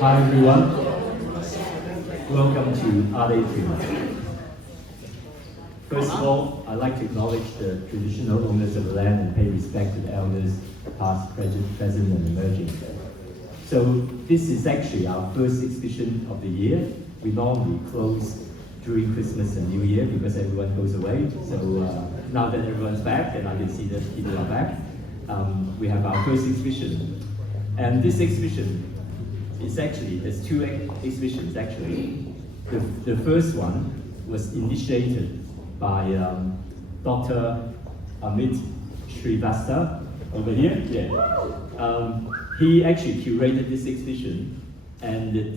Hi everyone, welcome to Atrium. First of all, I'd like to acknowledge the traditional owners of the land and pay respect to the elders, past, present, and emerging. So this is actually our first exhibition of the year. We normally close during Christmas and New Year because everyone goes away. So now that everyone's back and I can see that people are back, we have our first exhibition. And this exhibition is actually, there's two exhibitions actually. The first one was initiated by Dr. Amit Srivastava over here. Yeah. He actually curated this exhibition and it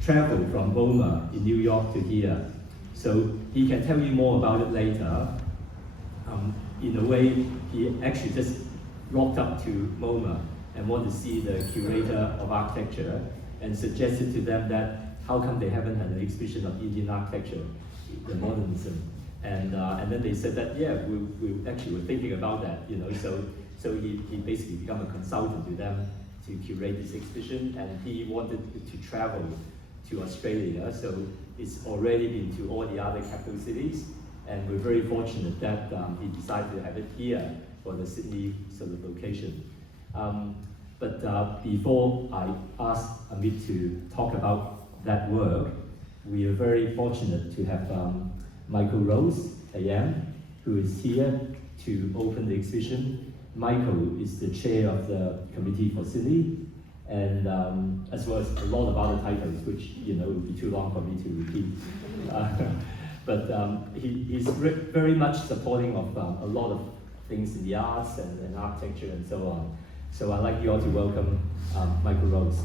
traveled from MOMA in New York to here. So he can tell you more about it later. In a way, he actually just rocked up to MOMA and wanted to see the curator of architecture and suggested to them that how come they haven't had an exhibition of Indian architecture, the Modernism. And then they said that, yeah, we actually were thinking about that, you know, so he basically became a consultant to them to curate this exhibition, and he wanted to travel to Australia, so it's already been to all the other capital cities, and we're very fortunate that he decided to have it here for the Sydney sort of location. But before I ask Amit to talk about that work, we are very fortunate to have Michael Rose, AM, who is here to open the exhibition. Michael is the chair of the committee for Sydney, and as well as a lot of other titles, which you know would be too long for me to repeat. But he's very much supporting of a lot of things in the arts and architecture and so on. So I'd like you all to welcome Michael Rose.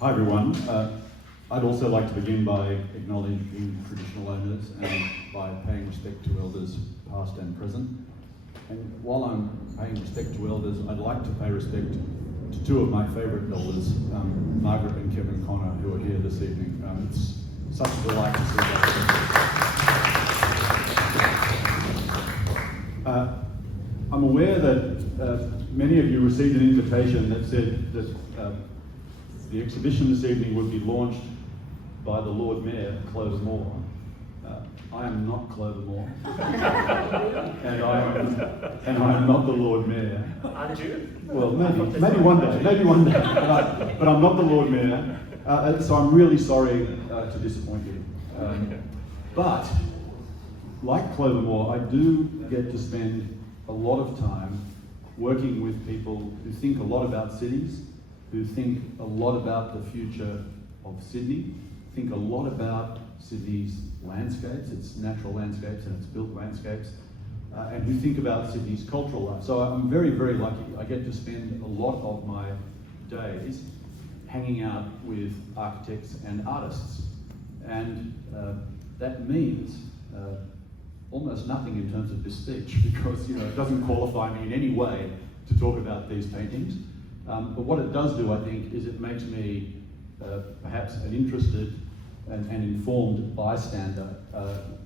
Hi everyone. I'd also like to begin by acknowledging traditional owners and by paying respect to elders past and present. And while I'm paying respect to elders, I'd like to pay respect to two of my favourite elders, Margaret and Kevin Connor, who are here this evening. It's such a delight to see that. I'm aware that many of you received an invitation that said that the exhibition this evening would be launched by the Lord Mayor, Clover Moore. I am not Clover Moore, and I am not the Lord Mayor. Aren't you? Well, maybe one day, but I'm not the Lord Mayor, so I'm really sorry to disappoint you. But like Clover Moore, I do get to spend a lot of time working with people who think a lot about cities, who think a lot about the future of Sydney, think a lot about Sydney's landscapes, its natural landscapes and its built landscapes, and who think about Sydney's cultural life. So I'm very, very lucky. I get to spend a lot of my days hanging out with architects and artists. And that means almost nothing in terms of this speech, because it doesn't qualify me in any way to talk about these paintings. But what it does do, I think, is it makes me perhaps an interested and informed bystander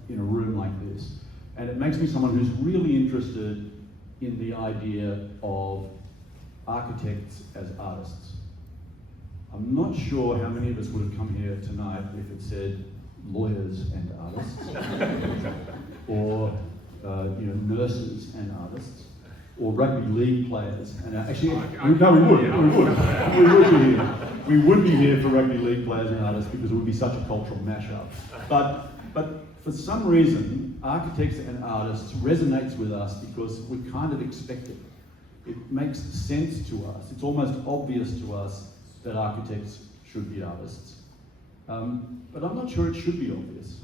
in a room like this. And it makes me someone who's really interested in the idea of architects as artists. I'm not sure how many of us would have come here tonight if it said lawyers and artists, or nurses and artists, or rugby league players. And actually, we would be here for rugby league players and artists because it would be such a cultural mashup. But for some reason, architects and artists resonates with us because we kind of expect it. It makes sense to us. It's almost obvious to us that architects should be artists. But I'm not sure it should be obvious.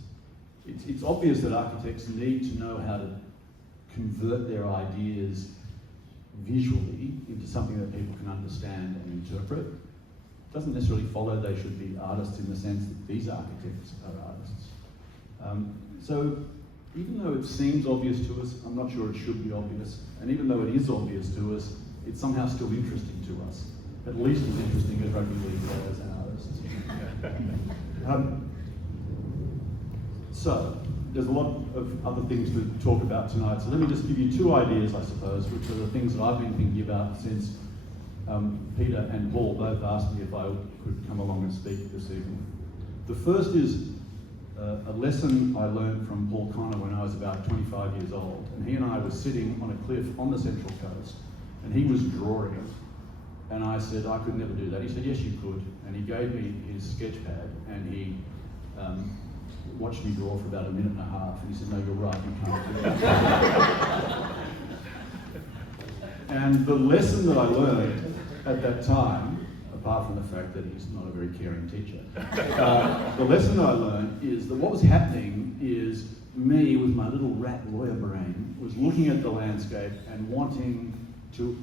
It's obvious that architects need to know how to convert their ideas visually into something that people can understand and interpret. It doesn't necessarily follow they should be artists in the sense that these architects are artists. So even though it seems obvious to us, I'm not sure it should be obvious. And even though it is obvious to us, it's somehow still interesting to us. At least as interesting as rugby league players and artists. So, there's a lot of other things to talk about tonight, so let me just give you two ideas, I suppose, which are the things that I've been thinking about since Peter and Paul both asked me if I could come along and speak this evening. The first is a lesson I learned from Paul Connor when I was about 25 years old, and he and I were sitting on a cliff on the Central Coast, and he was drawing, and I said I could never do that. He said yes you could, and he gave me his sketch pad, and he watched me draw for about a minute and a half, and he said no, you're right, you can't do that. And the lesson that I learned at that time, apart from the fact that he's not a very caring teacher, the lesson that I learned is that what was happening is me, with my little rat lawyer brain, was looking at the landscape and wanting to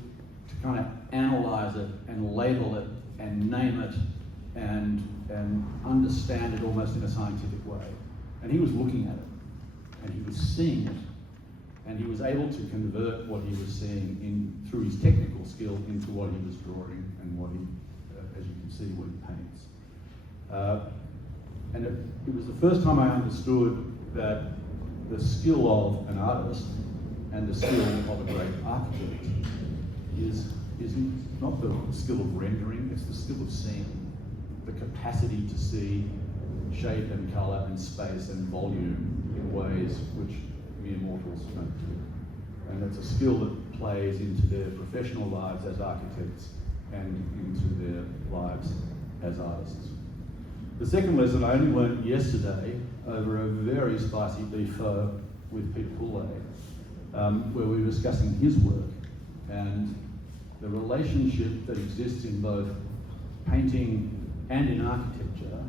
kind of analyse it and label it and name it and understand it almost in a scientific way. And he was looking at it, and he was seeing it, and he was able to convert what he was seeing through his technical skill into what he was drawing and what he, as you can see, what he paints. And it was the first time I understood that the skill of an artist and the skill of a great architect is not the skill of rendering, it's the skill of seeing, the capacity to see shape and colour and space and volume in ways which mere mortals don't do. And it's a skill that plays into their professional lives as architects and into their lives as artists. The second lesson I only learned yesterday over a very spicy beef with Peter Poulet, where we were discussing his work and the relationship that exists in both painting and in architecture,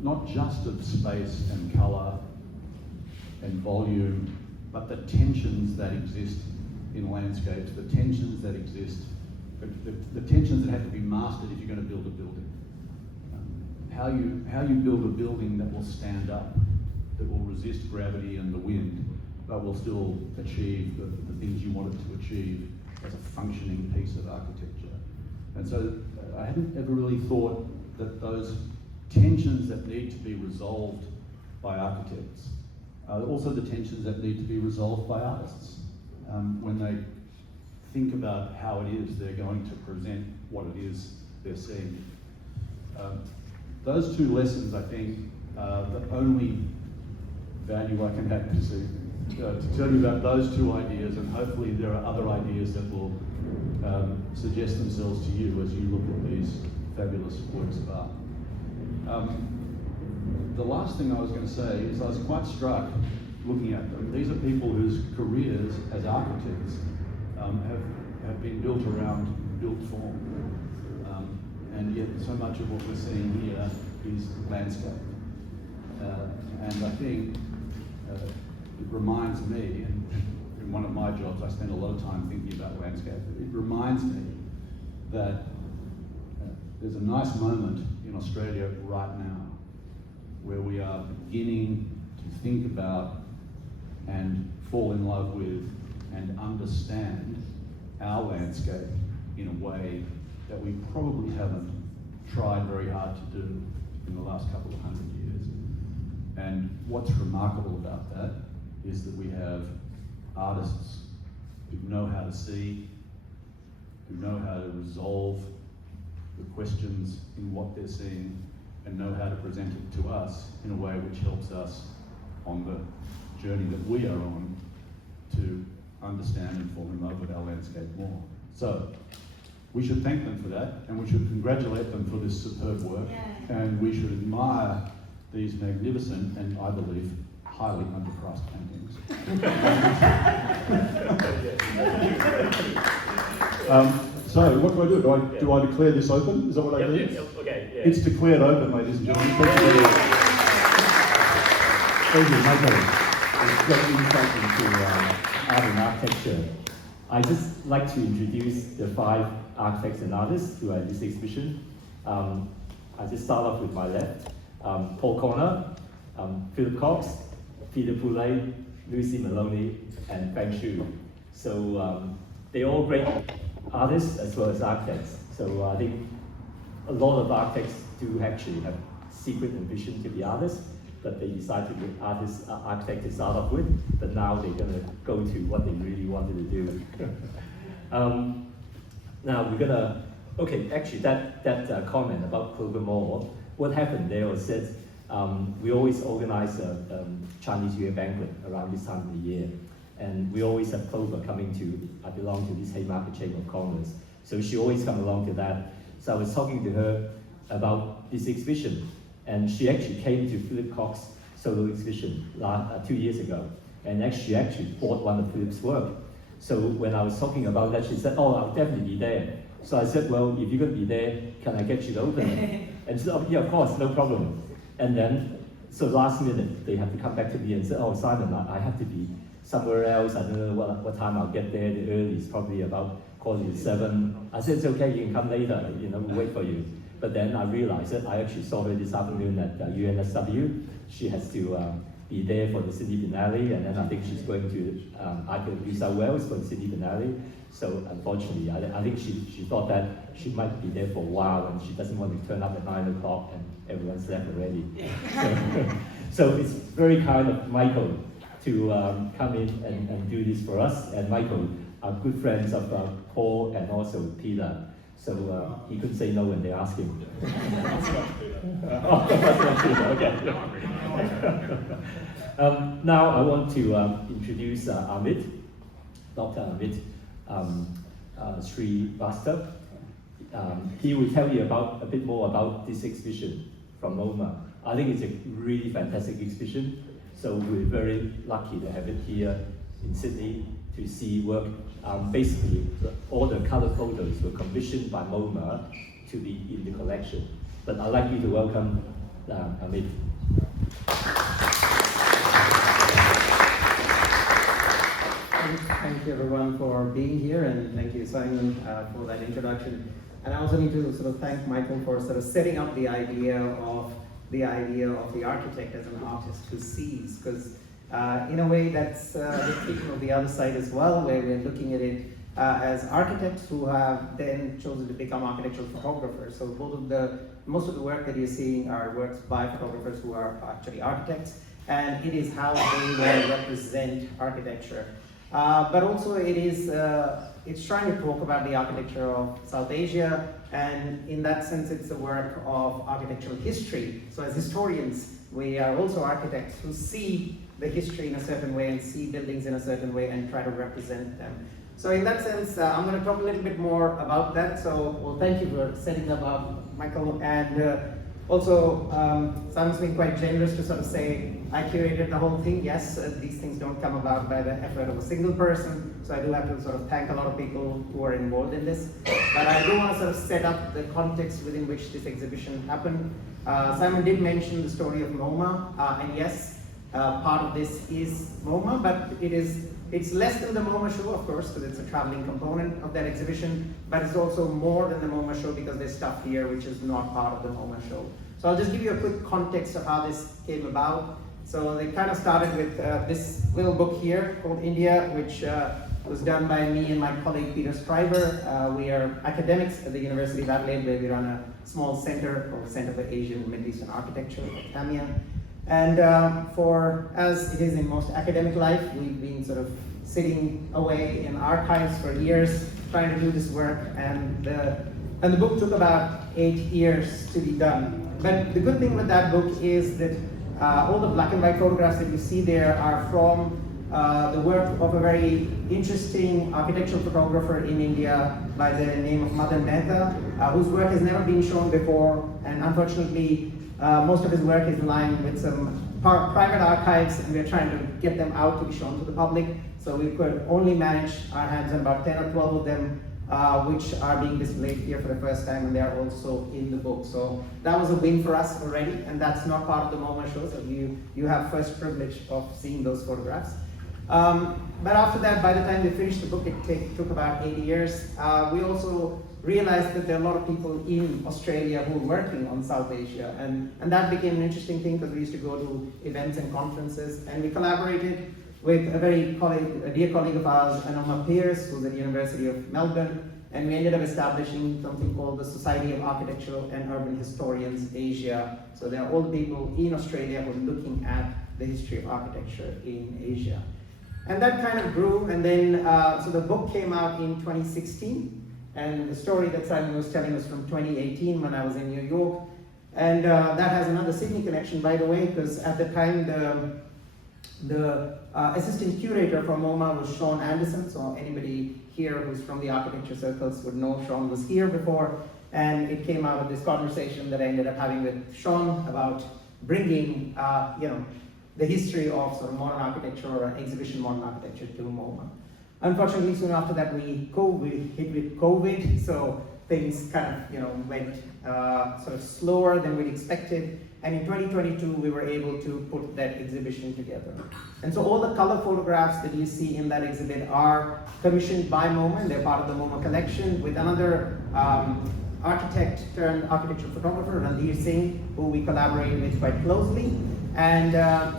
not just of space and colour and volume, but the tensions that exist in landscapes, the tensions that exist, the tensions that have to be mastered if you're going to build a building. How you build a building that will stand up, that will resist gravity and the wind, but will still achieve the things you want it to achieve as a functioning piece of architecture. And so I hadn't ever really thought that those tensions that need to be resolved by architects are also the tensions that need to be resolved by artists when they think about how it is they're going to present what it is they're seeing. Those two lessons, I think, are the only value I can have this evening. To tell you about those two ideas, and hopefully there are other ideas that will suggest themselves to you as you look at these fabulous works of art. The last thing I was going to say is I was quite struck looking at them. These are people whose careers as architects have been built around built form. And yet so much of what we're seeing here is landscape. And I think it reminds me, and in one of my jobs I spend a lot of time thinking about landscape, it reminds me that there's a nice moment in Australia right now where we are beginning to think about and fall in love with and understand our landscape in a way that we probably haven't tried very hard to do in the last couple of 100 years. And what's remarkable about that is that we have artists who know how to see, who know how to resolve the questions in what they're seeing, and know how to present it to us in a way which helps us on the journey that we are on to understand and fall in love with our landscape more. So we should thank them for that, and we should congratulate them for this superb work, and we should admire these magnificent and, I believe, highly underpriced paintings. So what do I do? Do I declare this open? Is that what I do? Okay, yeah. It's declared open, ladies and gentlemen. Thank you, my pleasure. It's great insight into art and architecture. I just like to introduce the 5 architects and artists who are in this exhibition. I just start off with my left. Paul Connor, Philip Cox, Peter Poulet, Lucy Moloney, and Fang. So they're all great artists as well as architects. So I think a lot of architects do actually have secret ambition to be artists, that they decided to be architect to start off with, but now they're going to go to what they really wanted to do. Now we're gonna, okay, actually that comment about Clover Mall, what happened there was that we always organize a Chinese New Year banquet around this time of the year. And we always have Clover coming to, I belong to this Haymarket Chamber of Commerce. So she always come along to that. So I was talking to her about this exhibition. And she actually came to Philip Cox's solo exhibition 2 years ago. And she actually bought one of Philip's work. So when I was talking about that, she said, oh, I'll definitely be there. So I said, well, if you're going to be there, can I get you to open it? And she said, oh, yeah, of course, no problem. And then, so last minute, they have to come back to me and say, oh, Simon, I have to be somewhere else. I don't know what time I'll get there. The earliest probably about 7:15. I said, it's okay, you can come later, we'll wait for you. But then I realized that I actually saw her this afternoon at UNSW. She has to be there for the Sydney finale, and then I think she's going to New South Wales for the Sydney finale. So unfortunately, I think she thought that she might be there for a while, and she doesn't want to turn up at 9 o'clock and everyone's left already. So it's very kind of Michael to come in and do this for us. And Michael are good friends of Paul and also Peter. So he couldn't say no when they asked him. Now I want to introduce Amit, Dr. Amit Srivastava. He will tell you a bit more about this exhibition from MOMA. I think it's a really fantastic exhibition. So we're very lucky to have it here in Sydney to see work. Basically, all the color photos were commissioned by MOMA to be in the collection. But I'd like you to welcome Amit. Thank you everyone for being here, and thank you Simon for that introduction. And I also need to sort of thank Michael for sort of setting up the idea of the architect as an artist who sees, because in a way that's speaking of the other side as well, where we're looking at it as architects who have then chosen to become architectural photographers. So most of the work that you're seeing are works by photographers who are actually architects, and it is how they will represent architecture. But also it's trying to talk about the architecture of South Asia, and in that sense it's a work of architectural history. So as historians, we are also architects who see the history in a certain way and see buildings in a certain way and try to represent them. So in that sense, I'm going to talk a little bit more about that. So, well, thank you for setting that up, Michael. And also, Simon's been quite generous to sort of say, I curated the whole thing. Yes, these things don't come about by the effort of a single person. So I do have to sort of thank a lot of people who are involved in this. But I do want to sort of set up the context within which this exhibition happened. Simon did mention the story of MOMA, and yes, part of this is MOMA, but it's less than the MOMA show, of course, because it's a traveling component of that exhibition, but it's also more than the MOMA show because there's stuff here which is not part of the MOMA show. So I'll just give you a quick context of how this came about. So they kind of started with this little book here called India, which was done by me and my colleague Peter Stryver. We are academics at the University of Adelaide, where we run a small center called the Center for Asian and Middle Eastern Architecture, or CAMEA. And as it is in most academic life, we've been sort of sitting away in archives for years trying to do this work, and the book took about 8 years to be done. But the good thing with that book is that all the black and white photographs that you see there are from the work of a very interesting architectural photographer in India by the name of Madan Mehta, whose work has never been shown before, and unfortunately most of his work is lying with some private archives, and we're trying to get them out to be shown to the public. So we could only manage our hands on about 10 or 12 of them, which are being displayed here for the first time, and they are also in the book. So that was a win for us already, and that's not part of the MOMA show, so you have first privilege of seeing those photographs. But after that, by the time we finished the book, it took about 8 years. We also realized that there are a lot of people in Australia who are working on South Asia, and that became an interesting thing because we used to go to events and conferences, and we collaborated with a dear colleague of ours, Anoma Pierce, who's at the University of Melbourne, And we ended up establishing something called the Society of Architectural and Urban Historians Asia. So there are all the people in Australia who are looking at the history of architecture in Asia. And that kind of grew, and then, so the book came out in 2016, and the story that Simon was telling was from 2018 when I was in New York. And that has another Sydney connection, by the way, because at the time the assistant curator for MOMA was Sean Anderson, so anybody here who's from the architecture circles would know Sean was here before, and it came out of this conversation that I ended up having with Sean about bringing, the history of sort of modern architecture or exhibition modern architecture to MOMA. Unfortunately, soon after that, we hit with COVID, so things kind of went sort of slower than we'd expected. And in 2022, we were able to put that exhibition together. And so all the color photographs that you see in that exhibit are commissioned by MOMA, and they're part of the MOMA collection with another architect turned architectural photographer, Ranveer Singh, who we collaborate with quite closely. And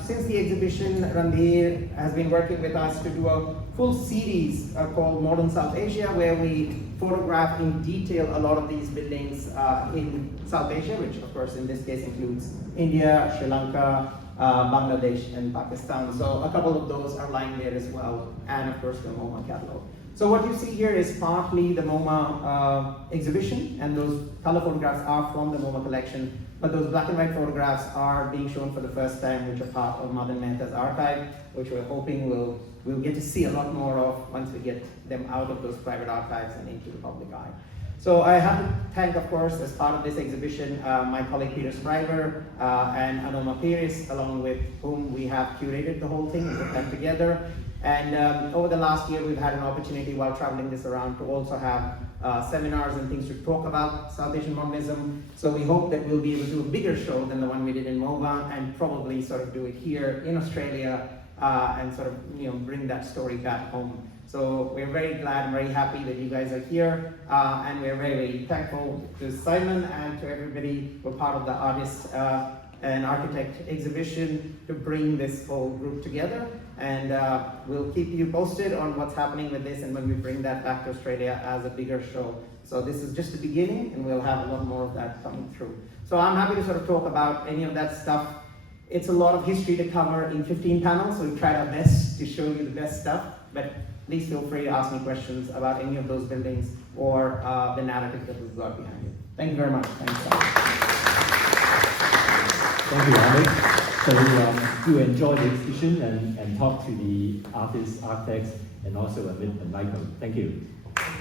since the exhibition, Ranveer has been working with us to do a full series called Modern South Asia, where we photograph in detail a lot of these buildings in South Asia, which of course in this case includes India, Sri Lanka, Bangladesh, and Pakistan. So a couple of those are lying there as well, and of course the MOMA catalog. So what you see here is partly the MOMA exhibition, and those color photographs are from the MOMA collection, but those black and white photographs are being shown for the first time, which are part of Madan Mehta's archive, which we're hoping we'll get to see a lot more of once we get them out of those private archives and into the public eye. So I have to thank, of course, as part of this exhibition, my colleague Peter Spriver and Anoma Piris, along with whom we have curated the whole thing and put them together. And over the last year, we've had an opportunity while traveling this around to also have seminars and things to talk about South Asian modernism. So we hope that we'll be able to do a bigger show than the one we did in MOMA, and probably sort of do it here in Australia and sort of bring that story back home. So we're very glad and very happy that you guys are here, and we're very, very thankful to Simon and to everybody who are part of the artist and architect exhibition to bring this whole group together. And we'll keep you posted on what's happening with this and when we bring that back to Australia as a bigger show. So this is just the beginning, and we'll have a lot more of that coming through. So I'm happy to sort of talk about any of that stuff. It's a lot of history to cover in 15 panels, so we've tried our best to show you the best stuff, but please feel free to ask me questions about any of those buildings or the narrative that we've got behind it. Thank you very much. Thanks. Thank you, Amit. So you enjoy the exhibition and talk to the artists, architects, and also Amit and Michael. Thank you.